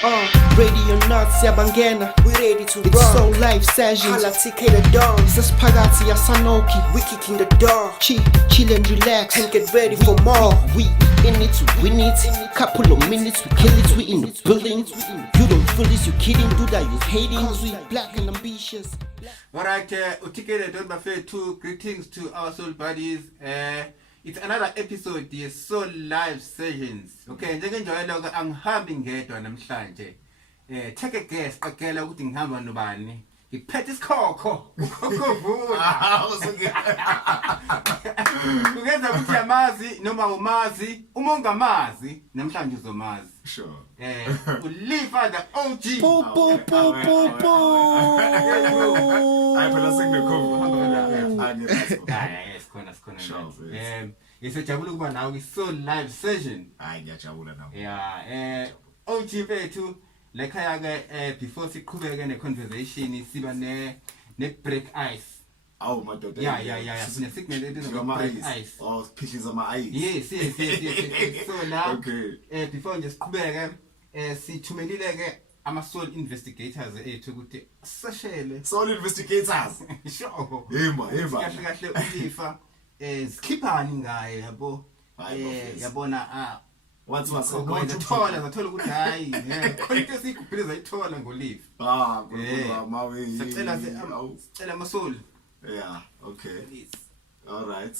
Radio nuts yabangena, we ready to it's rock. So live sessions, hala TK the dawn. Sasphakathi yasanoki, we kicking the door. Chill and relax and get ready for more. We in it to win it. Couple of minutes, we kill it. We in the building. You don't feel this, you kidding? Do that, you hating? We black and ambitious. Alright, TK the dawn buffet 2. Greetings to our soul buddies. It's another episode of Soul Live Sessions. Okay, njengenjalo ke angihambi ngedwa namhlanje. Take a guess akela ukuthi ngihamba nobani. Ngiphethe isikhokho. Ukhokho vula. Ungenza ukuthi yamazi noma umazi, uma ungamazi namhlanje uzomazi. Sure. Lifa the OG. I phela sengnekhomba. Isejabula ukuba nawe Soul Live Session. Hayi ngiyajabula nawe. Yeah, OG bethu lekhaya ke before siqhubeke ne conversation siba ne break ice. Awu madoda. Yeah. Sine segment ethi break ice. Oh, phihliza ama ice. Yes. So now, okay. Before nje siqhubeke sithumelile ke ama soul investigators ethu ukuthi sashele. Soul investigators. Sure. Yema. Kahle ulifa skipani ngaye yabo. Yabona What's thola zathola ukuthi hayi konke sikubhile zayithola ngolive. Kulwa mawe. Sicela ama soul. Yeah, okay. Please. All right.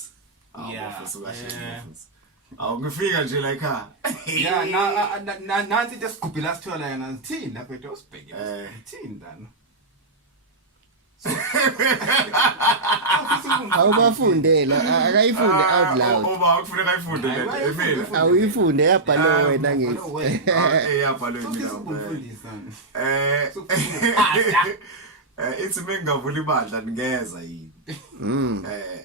Yeah. Ngifika nje la ekhaya. Yeah, nansi nje sigubhila sithola yana thini lapho ethi usibheke. Thini dana. Awubafundela akayifunde out loud. Uma kufuneka ayifunde lento emina. Awuyifunde yabhalwa wena ngithi. Yabhalwa mina. It's mengavula ibandla ngeza yini.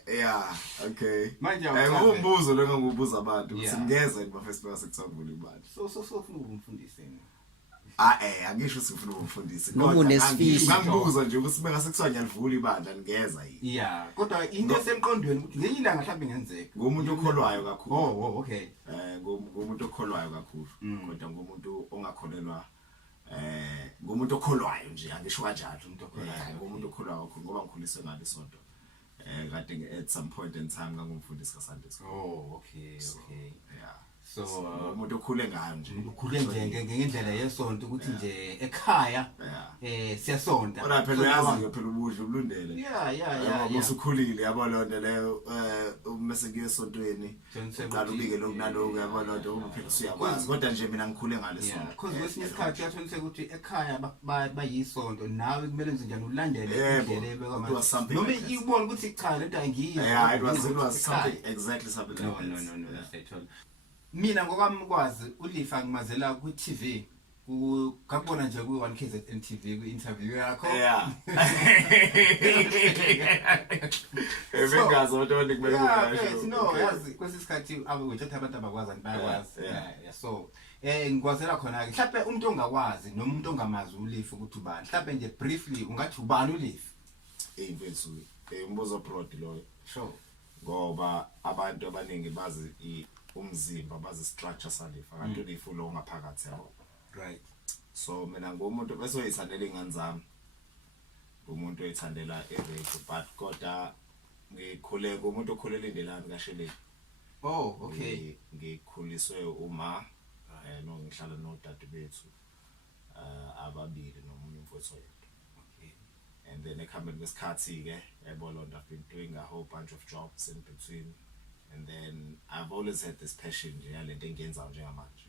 Yeah, okay. Manje ngumbuzo lo ngibuza abantu ukuthi ngeza yini bafestival sekuthavula ibandla. So ufuna ukumfundisa. Angisho sifuna ukumfundisa. Noma unesifiso. Ngambuza nje ukuthi bengase kuthiwa ngiyalivula ibandla ngeza yini. Yeah, kodwa into esemqondweni ukuthi ngenye ilanga mhlawumbe ngenzeka. Ngumuntu okholwayo kakhulu. Oh, okay. Ngumuntu okholwayo kakhulu. Kodwa ngumuntu ongakholelwa ngumuntu okholwayo nje angisho kanjalo umuntu okholwayo ngumuntu okholwayo kakhulu ngoba ngikhuliswe ngalo isonto kade at some point in time ngangumfundisi kaSunday school. Oh, okay. Yeah. So umuntu okhule ngayo nje ukhule nje ngendlela yesonto ukuthi nje ekhaya siyasonta kodwa phela yazi phela ubudla ubulundele. Yeah. Musukhulile yabo lonto leyo umase kuyesontweni qala ubike lokhu nalokho yabo lonto uphela usiyakwazi kodwa nje mina ngikhule ngale sonto because kwesinye isikhathi uyathola ukuthi ekhaya bayisonto nawe kumele nje njalo ulandele indlela ebekwa noma ibona ukuthi cha lento angiyi. Yeah, it was something exactly something like no that's it. Mina ngokwami kwazi uLifa ngimazela ku TV ukubona nje ku 1KZN TV ku interview yakho. Yeah. Ebengazi ukuthi kumele ukubasho. No, yazi kwesisikhathi abekuthatha abantu abakwazi bayakwazi. Yeah. So ngikwazela khona ke mhlawumbe umuntu ongakwazi noma umuntu ongamazi uLifa ukuthi ubani. Mhlawumbe nje briefly ungathi ubani uLifa? Imfethu umbuzo broad loyo. Sure. Ngoba abantu abaningi bazi umzimba bazi structure salifa kanti uLifa lo ngaphakathi yabo. Right. So mina ngumuntu bese uyithandela ingane zami. Umuntu oyithandela erace but kodwa ngikhule ngumuntu okhulela indelani kaSheleni. Oh, okay. Ngikhuliswe uma no ngihlala nodade bethu ababili nomunye umfowethu yedwa. Okay. And then ekhambeni kwesikhathi ke ebolonda I've been doing a whole bunch of jobs in between. And then I've always had this passion nje yalento engiyenzayo njengamanje.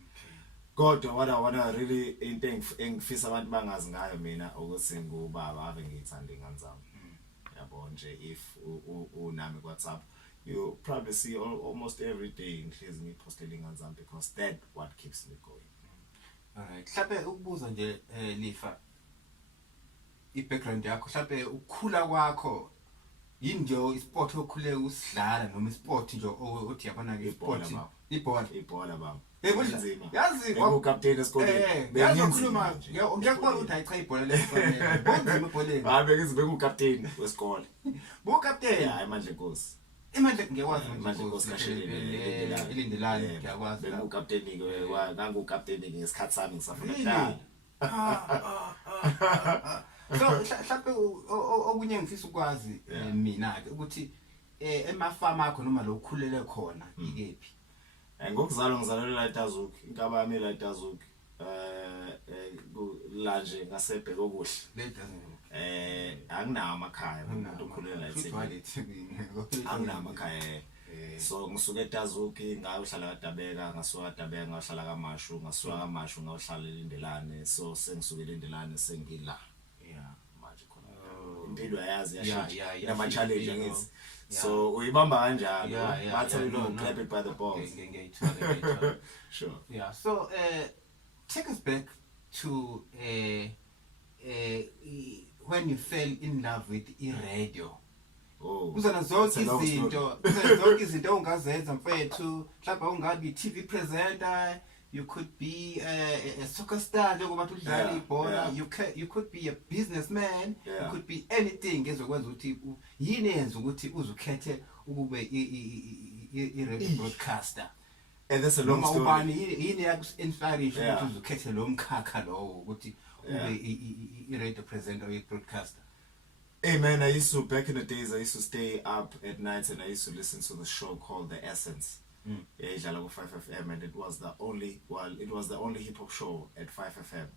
Kodwa what I wanna really into engifisa abantu bangazi ngayo mina ukuthi ngubaba ave ngiyithanda ingane zami. Yabo nje if unami ku WhatsApp you probably see almost every day ngihlezi ngipostela ingane zami because that what keeps me going. Alright, mhlawumbe ukubuza nje Lifa i-background yakho mhlawumbe ukukhula kwakho yini nje isport okhule usidlala noma isport nje othi yabona ke isport ibhola baba ebudla yazi ngokapteni esikoleni bengikhuluma ngiyakubona ukuthi ayicha ibhola lefanele bonzima ebholeni bengizi bengukapteni wesikole bukapteni hayi manje Nkosi imanje ngiyakwazi manje Nkosi kaSheleni ilindelani ngiyakwazi bengukapteni ke ngangukapteni ngesikhathi sami ngisafuna So mhlawumbe okunye ngifisa ukwazi mina ke ukuthi emafama akho noma lo ukhulele khona ikephi. Ngokuzalwa ngizalelwa eTazuki, inkaba yami la eTazuki. Lanje ngasebheka okuhle. Anginawo amakhaya umuntu okhulela eThekwini. Anginawo amakhaya. So ngisuke eTazuki ngayohlala kaDabeka, ngasuka kaDabeka ngayohlala kaMashu, ngasuka kaMashu ngayohlala eLindelane. So sengisuke eLindelane sengila. Manje khona. Impilo yayazi yashintsha. Inama challenge ngithi. So uyibamba kanjalo. Bathi you don't grab it by the balls. Sure. Yeah. So take us back to when you fell in love with radio. Uzana zonke izinto ongazenza mfethu, mhlawumbe ungabe TV presenter, you could be a soccer star njengoba udlala ibhola, you could be a businessman, you could be anything ezokwenza ukuthi yini yenza ukuthi uzukhethe ukube i-radio broadcaster. And that's a long story. Ubani yini yaku-inspire ukuthi uzukhethe lo mkhakha lowo ukuthi ube i-radio presenter or i-broadcaster? Hey man, back in the days, I used to stay up at night and I used to listen to the show called The Essence. 5FM, and it was the only hip hop show at 5FM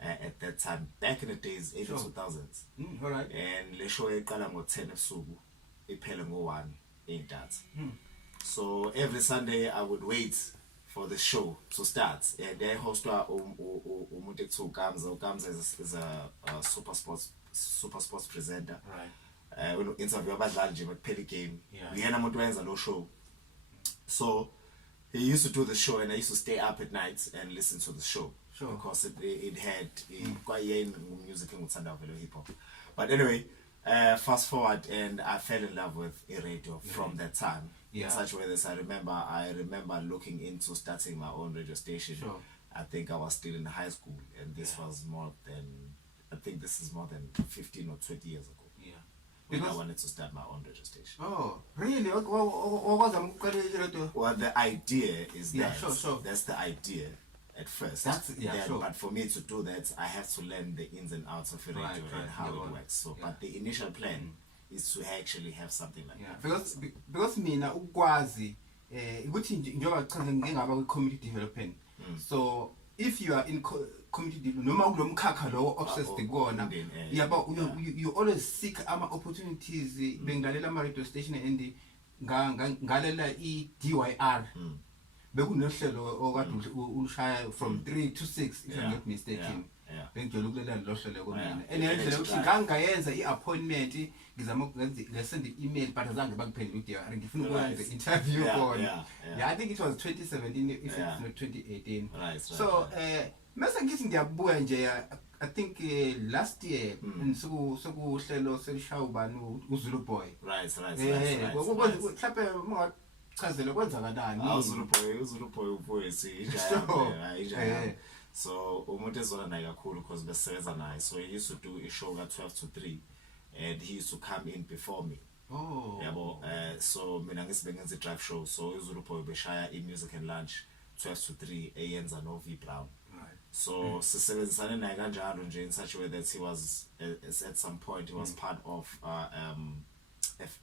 at that time. Back in the days, early 2000s. All right. And the show iqala ngo-10 ebusuku, iphele ngo-1 ain't that. So every Sunday I would wait for the show to start. And they hostwa umuntu ekuthiwa uGamza. uGamza is a super sports presenter. Right. When interview abadlali nje bakuphela game. Uyena umuntu wenza lo show. So he used to do the show and I used to stay up at night and listen to the show. Sure. Because it had quite music and hip hop. But anyway, fast forward and I fell in love with radio from that time. In such a way that I remember looking into starting my own radio station. Sure. I think I was still in high school and this was more than 15 or 20 years ago. When I wanted to start my own radio station. Oh, really? Well, the idea is that. Sure. That's the idea at first. Sure. But for me to do that, I have to learn the ins and outs of radio and how it works. So, but the initial plan is to actually have something like that. Because mina ukwazi ukuthi njengoba chaza ngingaba ku-community development. So if you are in community noma kulomkhakha lo obsessed kuona, you always seek ama opportunities. Bengilalela ama radio station and ngalela i-DYR. Bekunohlelo okade ushaya from 3 to 6 if I'm not mistaken. Bengijolo ukulela lo hlelo kumina. And yendlela ukuthi ngangayenza i-appointment ngizama ngesend i-email but azange bangiphendule uDR ngifuna ukwenza i-interview khona. I think it was 2017 if it's not 2018. So mase ngithi ngiyabuya nje I think last year sokuhlelo selishaya ubani uZulu Boy. Right. Mhlawumbe mngachazela kwenzakalani? uZulu Boy uvoice ijaya. So umuntu ezona naye kakhulu because besebenza naye. So he used to do a show at 12 to 3 and he used to come in before me. Oh. Yabo so mina ngisbengenza drive show. So uZulu Boy beshaya music and lunch 12 to 3 eyenza no V Brown. So sisebenzisane naye kanjalo nje in such a way that he was at some point he was part of a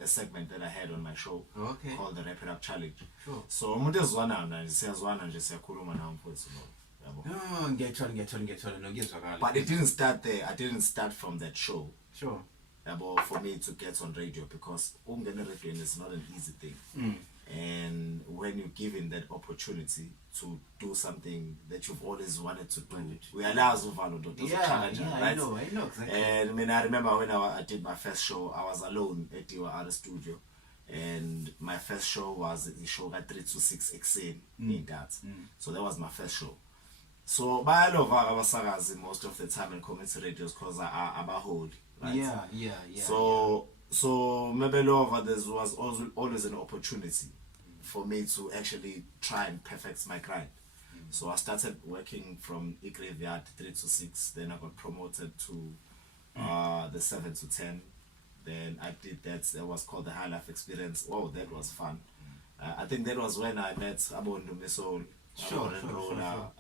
segment that I had on my show called the Wrap It Up Challenge. Sure. So umuntu ezwana nje siyazwana nje siyakhuluma nawo mfowethu lo. Ngiyathola nokuzwakala. But it didn't start there. I didn't start from that show. Sure. For me to get on radio because ungena radio is not an easy thing. And when you're given that opportunity to do something that you've always wanted to do, we allow us to challenge, right? I know exactly. And I remember when I did my first show, I was alone at the studio, and my first show was the show at 3 to 6 XN in that. So that was my first show. So by a lot of abasakazi most of the time in community radios because I'm a hold, right? Yeah. So maybe over there was always an opportunity for me to actually try and perfect my grind. So I started working from graveyard 3 to 6. Then I got promoted to the 7 to 10. Then I did that. That was called the High Life Experience. Oh, that was fun. I think that was when I met Abondu Misol. Sure.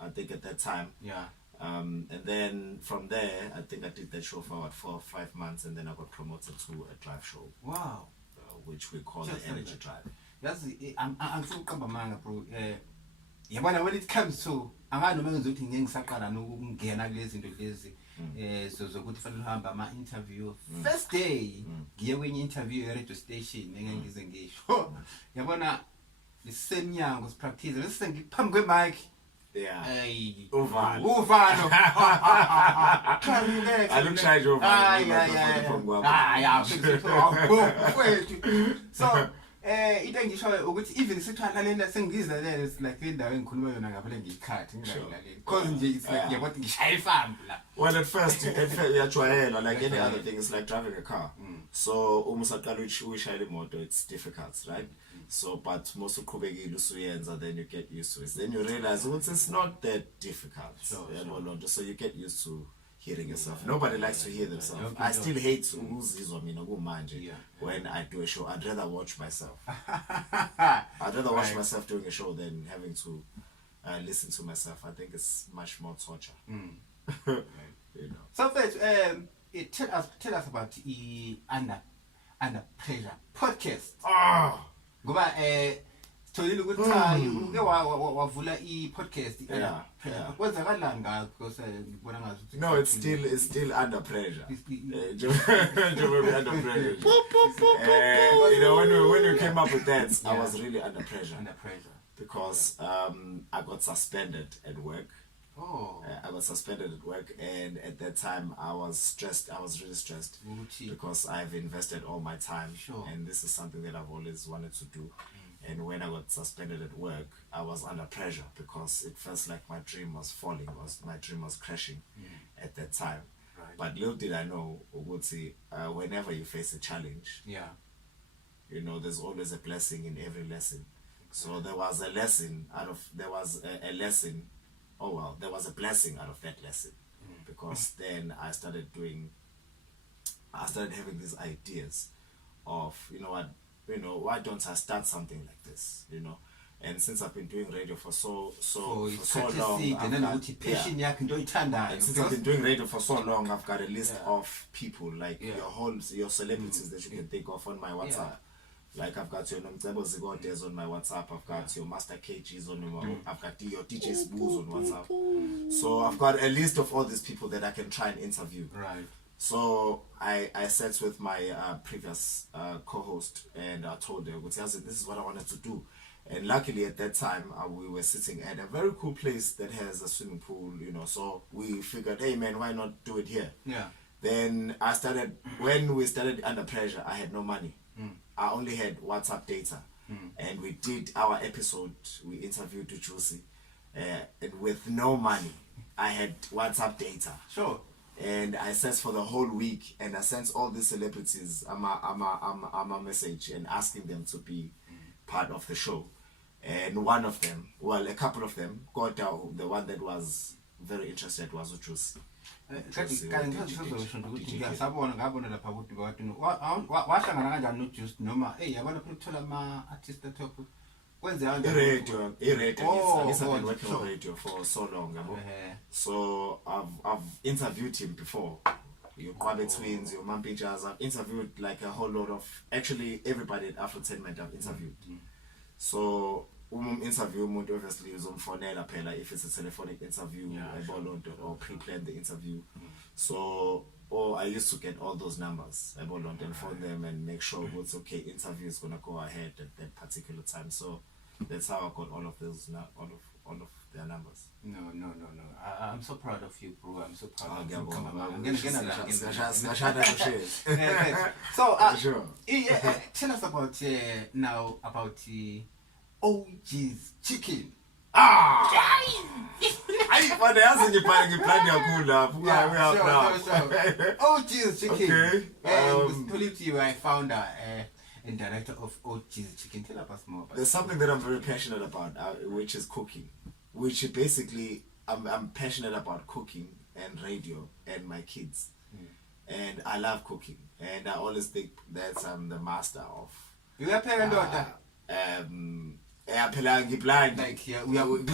I think at that time. Yeah. And then from there, I think I did that show for about 4 or 5 months, and then I got promoted to a drive show. Wow. Which we call Just the Energy Drive. I'm so manga, bro. Yabona, when it comes to anganoma ngizothi ngeke ngisaqala nokungena kulezi zinto lezi so zokuthi fanele uhamba ama interview first day ngiye kwenye interview e radio station ngeke ngize ngisho yabona lisemnyango sipractice bese ngiphambi kwe mic uvalo alukushaye so into engisho ukuthi even sithwala lena sengizilalela is like indawo engikhuluma yona ngaphela ngikhathi ngilalela because nje it's like yabona ngishaya ifambu la. Well, at first uyajwayela like any other thing. It's like driving a car. So uma usaqala uyishayela imoto, it's difficult, right? So but most uqhubekile usuyenza, then you get used to it, then you realize it's not that difficult. So you get used to hearing yourself. Nobody likes to hear themselves. I still hate ukuzizwa mina kumanje when I do a show. I'd rather watch myself. I'd rather watch myself doing a show than having to listen to myself. I think it's much more torture. You know. So first, tell us about the Under Pressure podcast. Ngoba Tolile ukuthi cha uke wavula i-podcast kwenzakalani ngakho because ngibona ngathi no, it's still under pressure. We're under pressure. You know, when you came up with that, I was really under pressure. Because I got suspended at work. I got suspended at work, and at that time I was stressed. I was really stressed because I've invested all my time, and this is something that I've always wanted to do. And when I got suspended at work, I was under pressure because it felt like my dream was falling, my dream was crashing at that time. But little did I know, Uguti, whenever you face a challenge, you know, there's always a blessing in every lesson. So there was a lesson there was a lesson. Oh well, there was a blessing out of that lesson, because then I started having these ideas of, why don't I start something like this, And since I've been doing radio for so long, and since I've been doing radio for so long, I've got a list of people, like your celebrities that you can think of on my WhatsApp. Like I've got your Nomzebo Zigotes on my WhatsApp, I've got your Master KGs on my I've got your DJ Spoos on WhatsApp. So I've got a list of all these people that I can try and interview. Right. So I sat with my previous co-host, and I told her, this is what I wanted to do. And luckily at that time, we were sitting at a very cool place that has a swimming pool, so we figured, hey man, why not do it here? Then when we started Under Pressure, I had no money. I only had WhatsApp data, and we did our episode. We interviewed Juicy, and with no money, I had WhatsApp data. And I sent for the whole week, and I sent all the celebrities a message and asking them to be part of the show. And one of them, well, a couple of them got out. The one that was very interested was Juicy. Ngiyasabona ngabona lapha ukuthi bathi wahlangana kanjani no Just noma yabona ukuthola ama artist top kwenze radio I've been working on radio for so long, so I've interviewed him before. Your Kwabe Twins, your Mampijas, I've interviewed like a whole lot of, actually everybody at Afrotainment I've interviewed. So interview umuntu obviously uzomfonela phela if it's a telephonic interview or pre-plan the interview. So I used to get all those numbers and phone them and make sure what's okay, interview is gonna go ahead at that particular time. So that's how I got all of those all of their numbers. No. I'm so proud of you, bro. I'm so proud of you. So tell us about now about the OG's chicken. But OG's chicken. Okay. Police, you are founder and director of OG's chicken. Tell us more about. There's something that I'm very passionate about, which is cooking. Which basically I'm passionate about cooking and radio and my kids. And I love cooking, and I always think that I'm the master of. You are parent daughter. phela ngiblind like yeah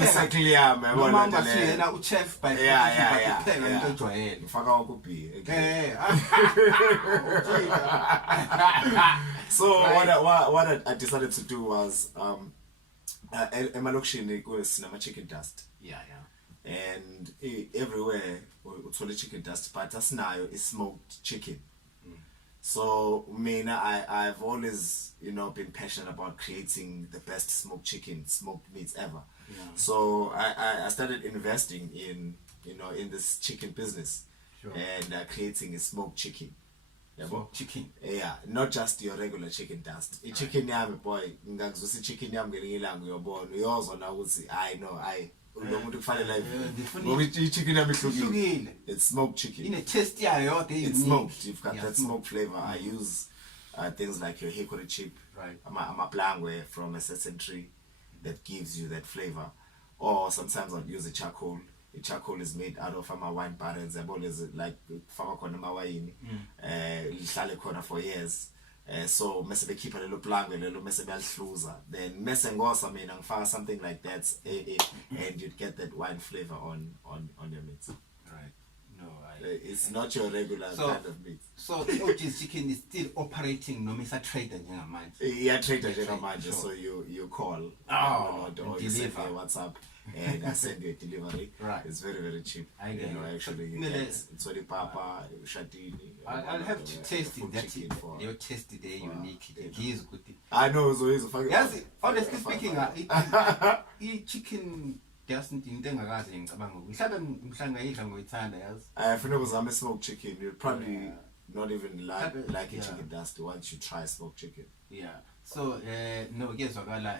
exactly yami noma yabona le ungasiyena uchef by yeah upheka into ejwayele ngifaka ukubhi so Right. what I decided to do was emalokishini kusinama chicken dust yeah and everywhere uthola chicken dust but asinayo is smoked chicken. So I've always been passionate about creating the best smoked meats ever. Yeah. So I started investing in this chicken business. Sure. And creating a smoked chicken. smoked chicken Yeah, not just your regular chicken dust. A chicken yami boy, ngakuzwisa chicken yami ngelinye ilanga uyobona uyozona ukuthi I know lo muntu kufanele ngoba chicken yami ihlukile. It's smoked chicken. ine taste yayo It's smoked. You've got that smoked flavor. I use things like your hickory chip, Right. amaplangwe from a certain tree that gives you that flavor. Or sometimes I'll use a charcoal. A charcoal is made out of wine barrels. I've always like faka khona amawayini. Lihlale khona for years. So mese bekhipha lelo plangwe lelo mese bayalihluza. Then mese ngosa mina ngifaka something like that and you'd get that wine flavor on your meat. right no It's not your regular kind of meat. so the OG's chicken is still operating noma isa trader njengamanje Yeah, trader njengamanje. So you call or you send me a WhatsApp and I send you a delivery. Right. It's very, very cheap. I get it. Actually you Mele- get sorry papa, shatini. I'll have to taste it that chicken for. you taste it unique it is good I know so it's a yazi honestly speaking chicken doesn't into engakaze ngicabanga mhlawumbe mhlanga yidla ngoyithanda yazi I feel uzame smoked chicken, you'll probably not even like a Yeah. chicken dust once you try smoked chicken. yeah so no kezwakala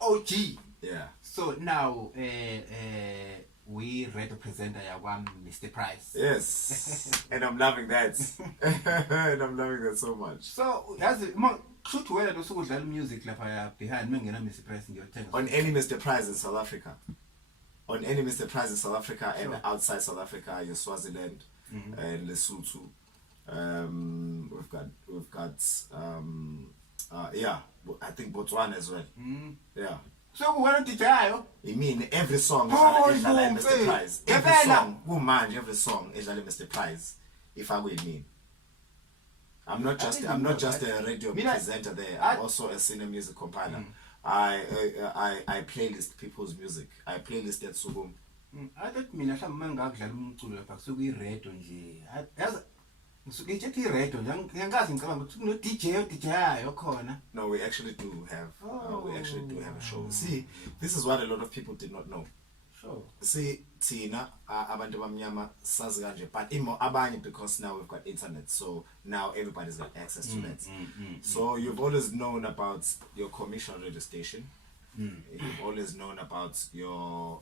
OG Yeah. so now we represent yakwam Mr Price Yes. And I'm loving that. And I'm loving that so much. so yazi shoot wena losukudlala music lapha behind mengena Mr Price ngiyothenga On any Mr. Prize in South Africa. On any Mr. Prize in South Africa and Sure. outside South Africa, your Swaziland and Lesotho. We've got I think Botswana as well. Yeah. so kuwena udijayo I mean every song Oh, edlala no, Mr. hey. Prize. Every Ngempela? song, kumanje every song edlala Mr. Prize. If I will mean. I'm not just a radio presenter there. I'm also a senior music compiler. I playlist people's music. I playlist that Sugum. I thought mina mhlawumbe mangakudlala umculo lapha kusuka i-radio nje yazi ngisuke nje i-radio ngiyangazi ngicabanga ukuthi kuno DJ yayo khona No, we actually do have a show. See, this is what a lot of people did not know. sure See, Tina, abantu bamnyama sazi kanje, but abanye because now we've got internet, so now everybody's got access to that. So you've always known about your commercial radio station. You've always known about your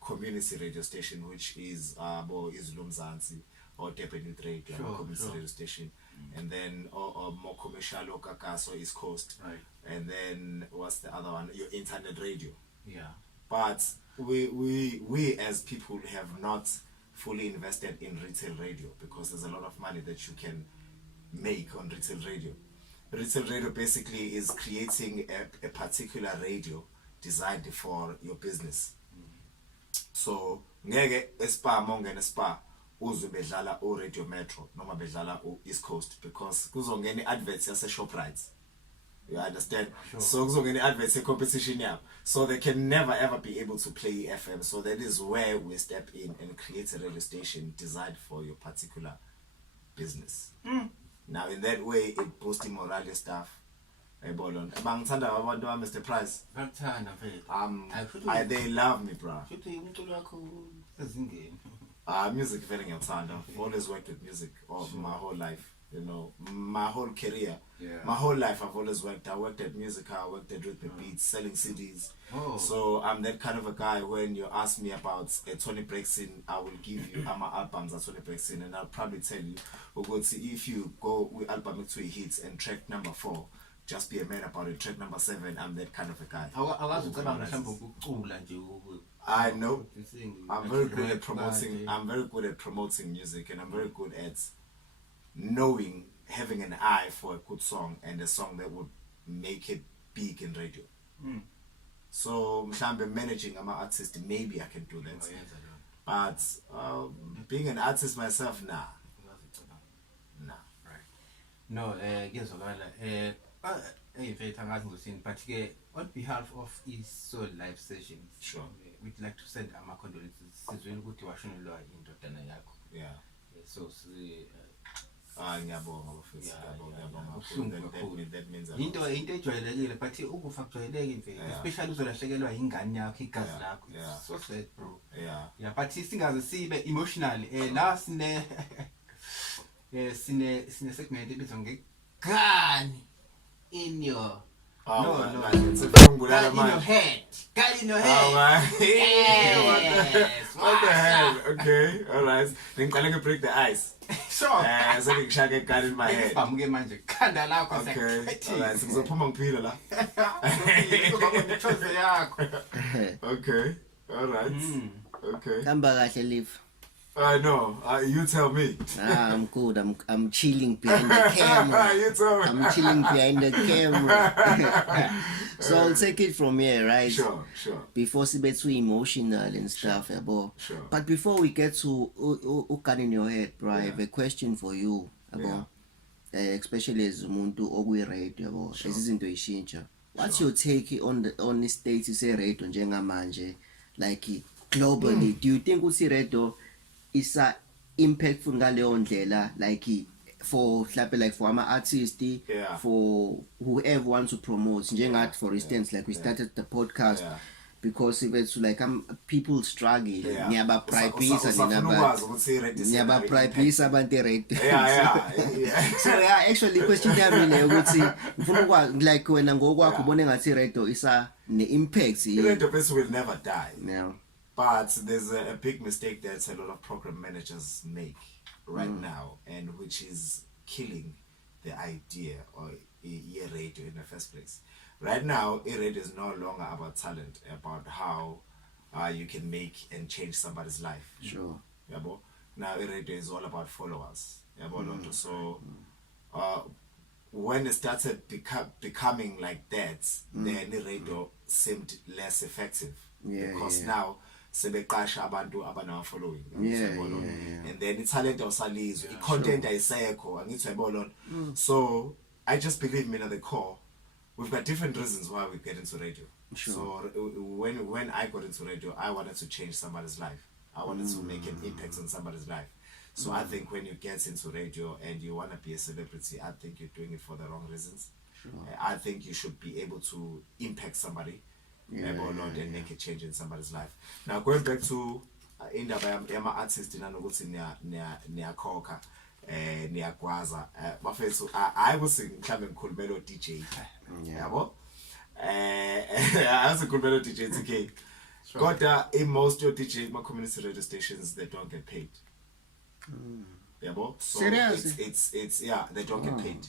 community radio station, which is Lumzansi or Tepe Youth Radio, community radio station, and then or more commercial Okakaso East Coast, right and then what's the other one? Your internet radio. yeah But we as people have not fully invested in retail radio because there's a lot of money that you can make on retail radio. Retail radio basically is creating a particular radio designed for your business. So ngeke espa mongena spa uzwe bedlala o Radio Metro noma bedlala o East Coast because kuzongena adverts yase Shoprite. You understand? Sure. So kuzongena adverts competition yabo. So they can never ever be able to play FM. So that is where we step in and create a radio station designed for your particular business. Now in that way it boosts morale stuff. Bangithanda abantu ba Mr Price. bakuthanda mfethu They love me, bro. futhi umculo wakho ezingeni Music very ngiyawuthanda. I've always worked with music all my whole life. My whole career. Yeah. My whole life I've always worked. I worked at music, I worked at rhythm beats, selling CDs. Oh. So I'm that kind of a guy. When you ask me about Tony Braxton, I will give you my albums at Tony Braxton, and I'll probably tell you, if you go with album 2 hits and track number 4, just be a man about it. Track number 7, I'm that kind of a guy. awazi ucabanga mhlawumbe ukucula nje I know. sing I'm very good at promoting. I'm very good at promoting music, and I'm very good at knowing, having an eye for a good song and a song that would make it big in radio. So mhlambe managing ama artist, maybe I can do that. But being an artist myself, nah. No, kuyezwakala mfethu angazi ngosini but ke on behalf of Soul Live Sessions, Sure. We'd like to send our condolences. Sizwile ukuthi washonelwa indodana yakho. Yeah. So ngiyabonga bafethu, ngiyabonga. That means a lot. into ejwayelekile but ukufa kujwayeleke mfethu, especially uzolahlekelwa ingane yakho, igazi lakho. So sad bro. Yeah, but singaze sibe emotional. La sine segment ebizwa ngegun in your it's a gun in your head. Gun in your head. Oh, right. Yes. What the hell? Okay, alright. Ngicela ngi-break the ice. Sure. So ngishaka gun in my head. Sibamuke manje khanda lakho Okay, alright. Sizophuma ngiphila la. Ngizoba yakho. Okay, alright. Okay. Kamba kahle Lifa. No, you tell me. I'm good. I'm chilling behind the camera. You tell me. I'm chilling behind the camera. So I'll take it from here, right? Sure. Before sibe too emotional and stuff, yabo. Sure. But before we get to gun in your head, bro, I have a question for you, yabo. Especially as umuntu okwi-radio, yabo. Izinto ishintsha. What's your take on the status se-radio njengamanje? Like globally, do you think ukuthi radio is impactful ngaleyo ndlela, like for ama artists, for whoever wants to promote njengathi, for instance, like we started the podcast because if it's like people struggle, ngiyabaprayipisa abantu radio. So actually question yami le ukuthi ngifuna ukwazi like wena ngokwakho ubone ngathi radio isa ne-impact. Radio will never die. Yeah. But there's a big mistake that a lot of program managers make right now, and which is killing the idea or radio in the first place. Right now, radio is no longer about talent, about how you can make and change somebody's life. Sure. Yabo? Now, radio is all about followers. Yabo? So, when it started becoming like that, then the radio seemed less effective. Because now, sebeqasha abantu abana following, and then talent awusalizwe, i-content ayisekho, angithi uyabona. So I just believe at the core we've got different reasons why we get into radio. Sure. So when I got into radio, I wanted to change somebody's life. I wanted to make an impact on somebody's life. So I think when you get into radio and you want to be a celebrity, I think you're doing it for the wrong reasons. Sure. I think you should be able to impact somebody. And make a change in somebody's life. Now going back to indaba yama artist nanokuthi niyakhokha niyakwaza bafethu I was mhlambe ngikhulumela o DJ yabo I was ngikhulumela o DJ TK kodwa in most of DJ my community radio stations they don't get paid yabo, so it's they don't get paid.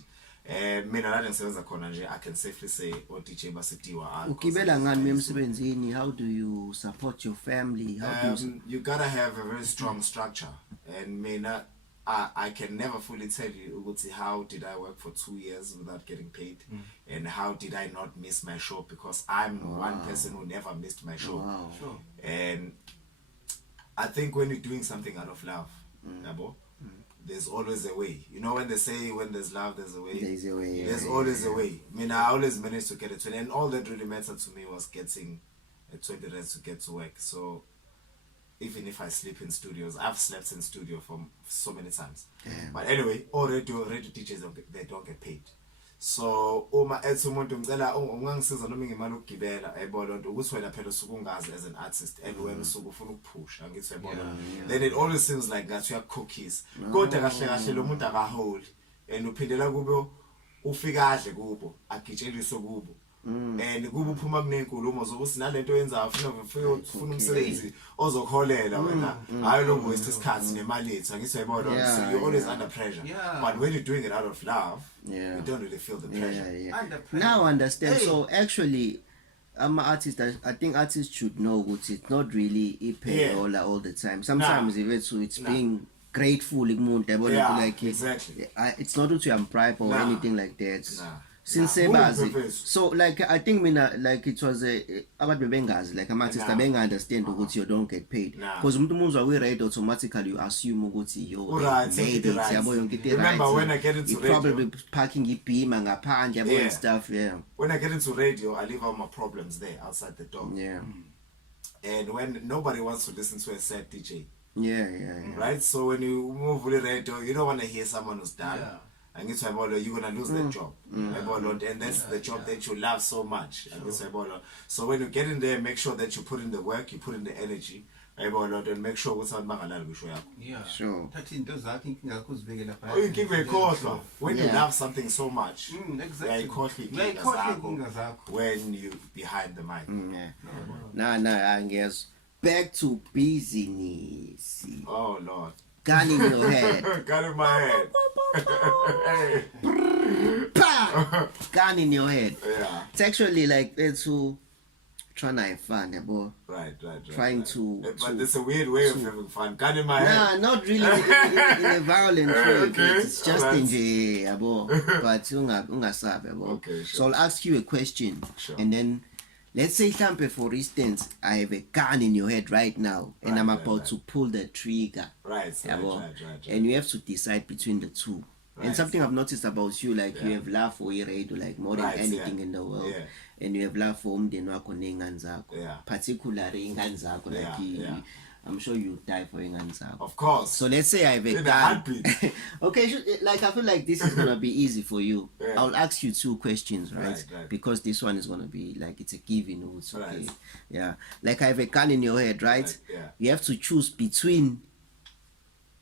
Mina la ngisebenza khona nje I can safely say o DJ basitiwa ukibela ngani emsebenzini, how do you support your family, how do you gotta have a very strong structure, and mina I can never fully tell you ukuthi how did I work for 2 years without getting paid, and how did I not miss my show, because I'm one person who never missed my show. Sure. And I think when you're doing something out of love, there's always a way. You know when they say when there's love, there's a way. There's a way. There's always a way. I mean, I always managed to get a 20, and all that really mattered to me was getting a 20 rest to get to work. So even if I sleep in studios, I've slept in studio for so many times. But anyway, all radio DJs, they don't get paid. So uma ethi umuntu ngicela ungangisiza noma ngemali ukugibela ayibona into ukuthi wena phela usukungazi as an artist and wena usuku ufuna ukuphusha angithi uyabona, then it always seems like that you are cookies kodwa kahle kahle lo muntu akaholi and uphindela kubo ufika adle kubo agitsheliswe kubo and kubo uphuma kunenkulumo zokuthi nalento yenzayo ufuna umsebenzi ozokholela wena hayi lo waste isikhathi nemali yethu angithi uyabona, so you're always under pressure. But when you're doing it out of love, you don't really feel the pressure. Now I understand. So actually I'm an artist. I think artists should know what it's not really pay all the time. Sometimes if it's being grateful, like exactly. it's not that I'm pride or anything like that. since sebazi. So like I think mina like it was abantu bengazi like ama-artist benga understand ukuthi you don't get paid because umuntu umuzwa we-radio automatically you assume ukuthi yo made it yabo yonke into remember when I get into radio probably parking ibhima ngaphandle yabo and stuff when I get into radio I leave all my problems there outside the door and when nobody wants to listen to a sad DJ right, so when you move with the radio you don't want to hear someone who's done and it's about you're gonna lose that job and that's the job that you love so much so when you get in there make sure that you put in the work, you put in the energy and make sure what's on sure when you love something so much exactly when you behind the mic I guess back to business. Oh Lord, gun in your head. Gun in my head. Gun in your head. Yeah. It's actually like it's to trying to have fun, boy. Right. Trying to. But it's a weird way of having fun. Gun in my head. Nah, not really in a violent way. Okay. It's just enjoy, boy. But ungasabe, boy. Okay, sure. So I'll ask you a question, and then. Let's say, for instance, I have a gun in your head right now, and I'm about to pull the trigger. Right. And you have to decide between the two. And something I've noticed about you, like you have love for radio, like more than anything in the world. And you have love for umdeni wakho nengane zakho. Particularly ingane zakho, like I'm sure you die for ingane zakho. Of course. So let's say I have a gun. Okay, like I feel like this is gonna be easy for you. I'll ask you 2 questions, right? Because this one is gonna be like it's a given. It's okay. Yeah. Like I have a gun in your head, right? You have to choose between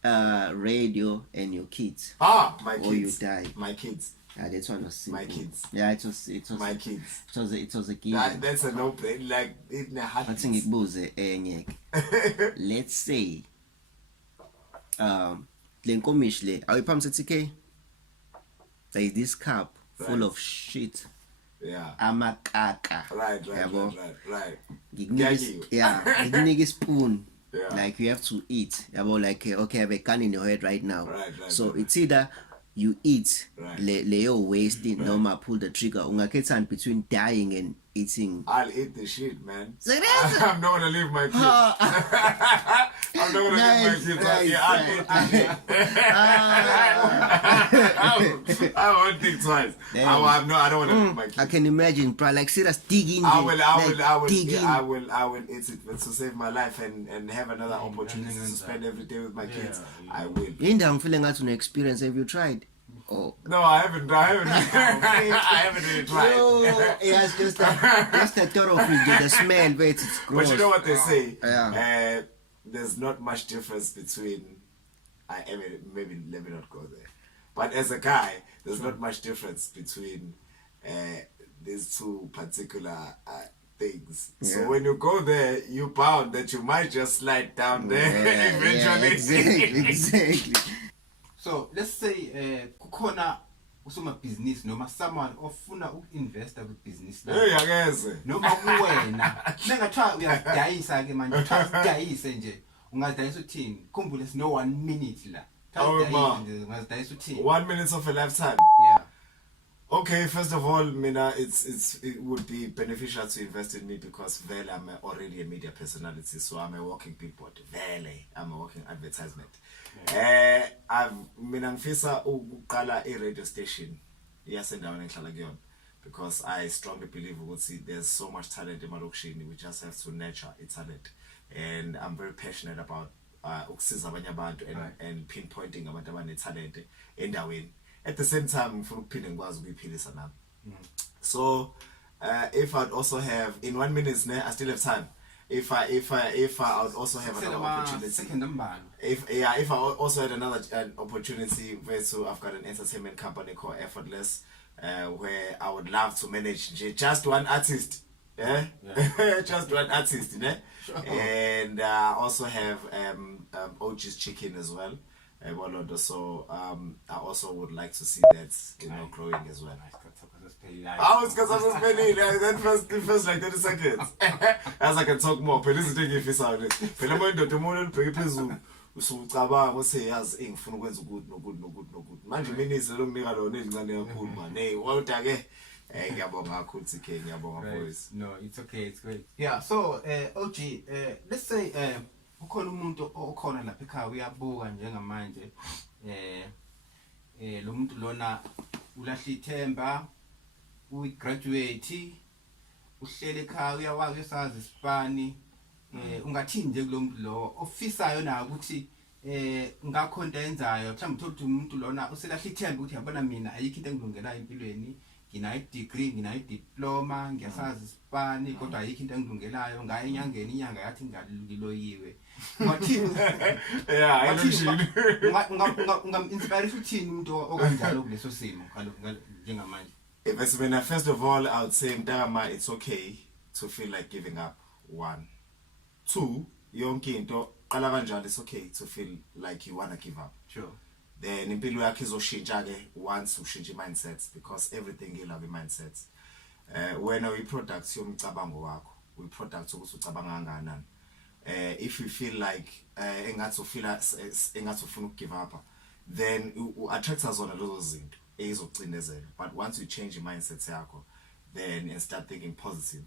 radio and your kids. My kids. Or you die. My kids. Yeah, that one was simple. My kids. Yeah, it was my kids. It was a given. That's a no-brainer. Like in a heart. Let's say lenkomish le awuyiphambisa TK. There is this cup full of shit. Amakaka. Right. Ngikunika a spoon. Like you have to eat. Like okay, I have a gun in your head right now. So it's either you eat leo wasting noma pull the trigger. Ungakhetha between dying and eating. I'll eat the shit, man. Serious? I'm not gonna leave my kids. I'm not gonna leave my kids. I'll eat it. I won't think twice. I don't want to leave my kids. I can imagine, bro. Like serious digging. I will eat it, but to save my life and have another opportunity to spend every day with my kids. I will. I'm feeling out an experience. Have you tried? Oh. No, I haven't. I haven't really tried. No, it's just the thought of it, the smell, but it's gross. But you know what they say? There's not much difference between. Maybe let me not go there. But as a guy, there's not much difference between these 2 particular things. So when you go there, you bound that you might just slide down there eventually. Exactly. So let's say kukhona usomabhizinisi noma someone ofuna uku-investa kwi-business lakho noma kuwena nengathiwa uyazidayisa ke manje udayise nje ungazidayisa uthini khumbule sino 1 minute la ungazidayisa uthini 1 minute of a lifetime. Okay, first of all, Mina, it would be beneficial to invest in me because vele I'm already a media personality, so I'm a walking billboard. Vele, I'm a walking advertisement. Mina ngifisa ukuqala a radio station yasendaweni engihlala kuyona because I strongly believe ukuthi there's so much talent in emalokishini. We just have to nurture its talent, and I'm very passionate about ukusiza abanye abantu and pinpointing abantu abanetalent endaweni. At the same time, ngifuna ukuphinde ngikwazi ukuyiphilisa nami. So if I'd also have in 1 minute, I still have time. If I would also have another opportunity. If I also had another opportunity where I've got an entertainment company called Effortless, where I would love to manage just one artist. Just one artist, and also have OG's Chicken as well. So I also would like to see that growing as well. I was because I was spending that first like 30 seconds. As I can talk more, but this is the thing if it's out. usucabanga ukuthi yazi engifuna ukwenza ukuthi manje mina izelo ngika lona ezincane kakhulu man hey kodwa ke ngiyabonga kakhulu TK ngiyabonga boys. No, it's okay, it's great. Yeah, so OG, let's say ukhona umuntu okhona lapha ekhaya uyabuka njengamanje lo muntu lona ulahla ithemba ugraduate uhlele ekhaya uyawazi usazi isipani ungathini nje kulomuntu lo ofisayo na ukuthi ngakhonto enzayo mhlawumbe uthi umuntu lona uselahla ithemba ukuthi yabona mina ayikho into engilungelayo empilweni ngina degree ngina diploma ngiyasazi isipani kodwa ayikho into engilungelayo ngaye enyangeni inyanga yathi ngaliloyiwe ngathini yeah ngam inspire uthini umuntu okanjalo kuleso simo njengamanje. If when first of all I would say mntama it's okay to feel like giving up. 1 2 yonke into qala kanjalo it's okay to feel like you want to give up. Sure. Then impilo yakhe izoshintsha ke once ushintsha mindsets because everything you love mindsets. Wena uyi product yomcabango wakho uyi product ukuthi ucabanga kangakanani. If you feel like engathi ufuna give up then attracts zona lezo zinto ezogcindezela. But once you change your mindset yakho then and start thinking positive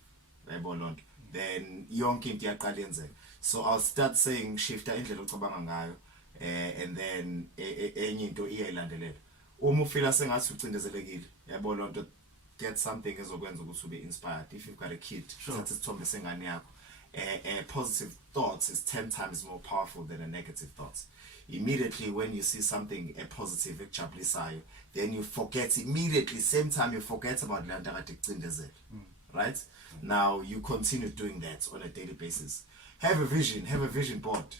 then yonke into iyaqala yenzeka. So I'll start saying shifta indlela ocabanga ngayo and then enye into iyayilandelela uma ufila sengathi ucindezelekile yabo lonto get something ezokwenza ukuthi ube inspired. If you've got a kid thatha isithombe sengane yakho positive thoughts is 10 times more powerful than a negative thoughts. Immediately when you see something a positive ekujabulisayo then you forget immediately same time you forget about le nto akade ikucindezela. Right? Now you continue doing that on a daily basis. Have a vision board.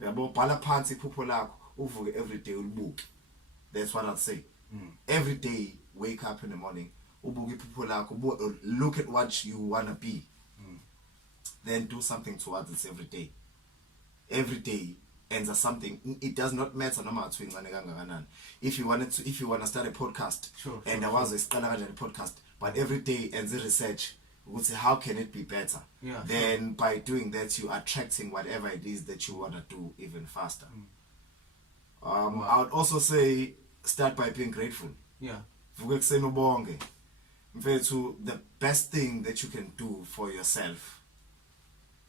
Yabo bhala phansi iphupho lakho uvuke every day ulibuke. That's what I'd say. Every day wake up in the morning ubuke iphupho lakho, look at what you want to be. Then do something towards it every day. Every day ends something. It does not matter no matter kangakanani. If you want to start a podcast and I was a podcast, but every day ends a research would say how can it be better. Then by doing that you are attracting whatever it is that you want to do even faster. I would also say start by being grateful. The best thing that you can do for yourself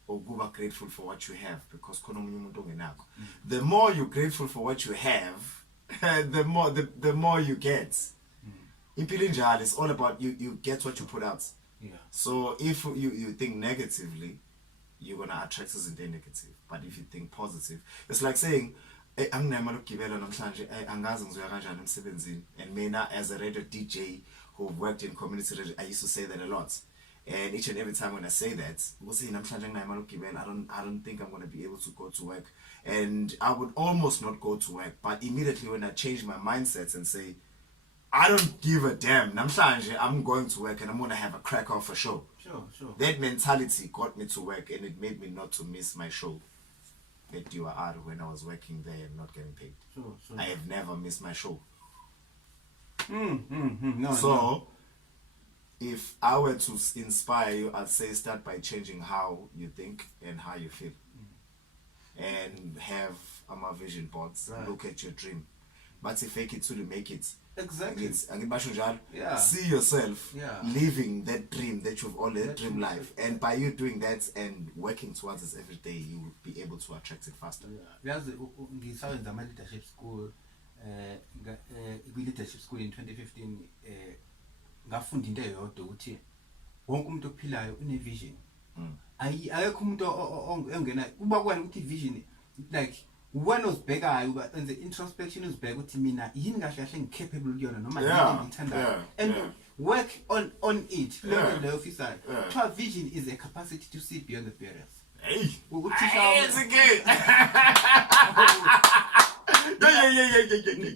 or go grateful for what you have because the more you're grateful for what you have the more you get. It's all about you get what you put out. So if you think negatively, you're gonna attract something negative. But if you think positive, it's like saying, and me as a radio DJ who worked in community radio, I used to say that a lot. And each and every time when I say that, I don't think I'm gonna be able to go to work. And I would almost not go to work. But immediately when I change my mindset and say, I don't give a damn. I'm going to work and I'm going to have a crack off a show. Sure. That mentality got me to work and it made me not to miss my show that you were out when I was working there and not getting paid. Sure. I have never missed my show. No. If I were to inspire you, I'd say start by changing how you think and how you feel. And have a vision boards. Right. Look at your dream. But if fake it till you make it. Exactly. See yourself living that dream that you've always dreamed life, and by you doing that and working towards it every day, you will be able to attract it faster. Ngisawenza ama leadership school leadership school in 2015 ngafunda into eyodwa ukuthi wonke umuntu ophilayo une vision. Ayekho umuntu ongena kuba kwani ukuthi vision like one uzibhekayo benze introspection uzibheka ukuthi mina yini kahle kahle ngicapable kuyona noma yini ngithandayo and work on it learn the officer. Your vision is a capacity to see beyond the barriers.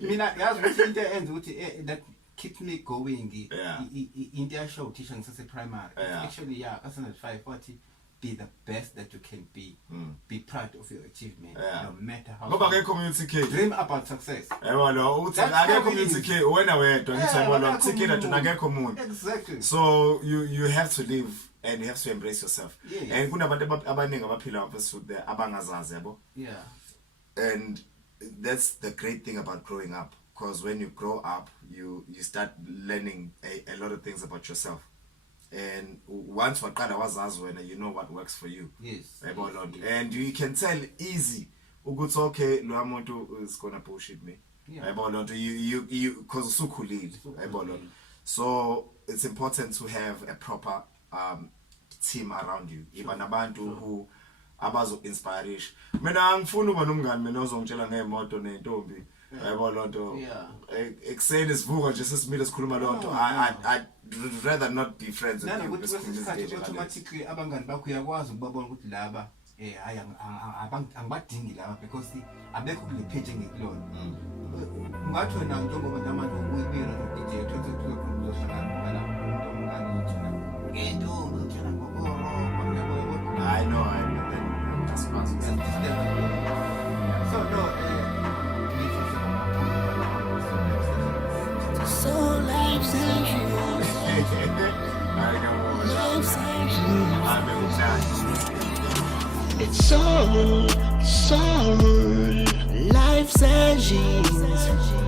Mina yazi ukuthi into enza ukuthi that keeps me going into a show teaching since primary. Actually personal 540 be the best that you can be. Be proud of your achievement, no matter how. Go back community K. Dream about success. Exactly. So you have to live and you have to embrace yourself. And kunabantu abaningi abaphila phezulu there abangazazi yabo. And that's the great thing about growing up, because when you grow up, you start learning a lot of things about yourself. And once waqala wazazi wena, you know what works for you. Yes. And you can tell easy ukuthi okay lo muntu is gonna bullshit me. Yeah. You because usukhulile. So it's important to have a proper team around you. Even abantu who abazo inspire. Mina angifuni uba nomngane mina ozongitshela ngeemoto nentombi. Yabo lonto. Ekuseni sivuka nje sesimile sikhuluma lonto. I'd rather not be friends with you. Ukuthi automatically abangani bakho uyakwazi ukubabona ukuthi laba hayi angibadingi laba because abekho kule page ngekulona. Ngathi wena njengoba namanje ukuyibira no DJ uthathe uzohlangana la umuntu omngani uthina. Ngento uthina ngokoro. I know that's fast. So no So life sessions. I know. Life sessions. It's It's all life sessions.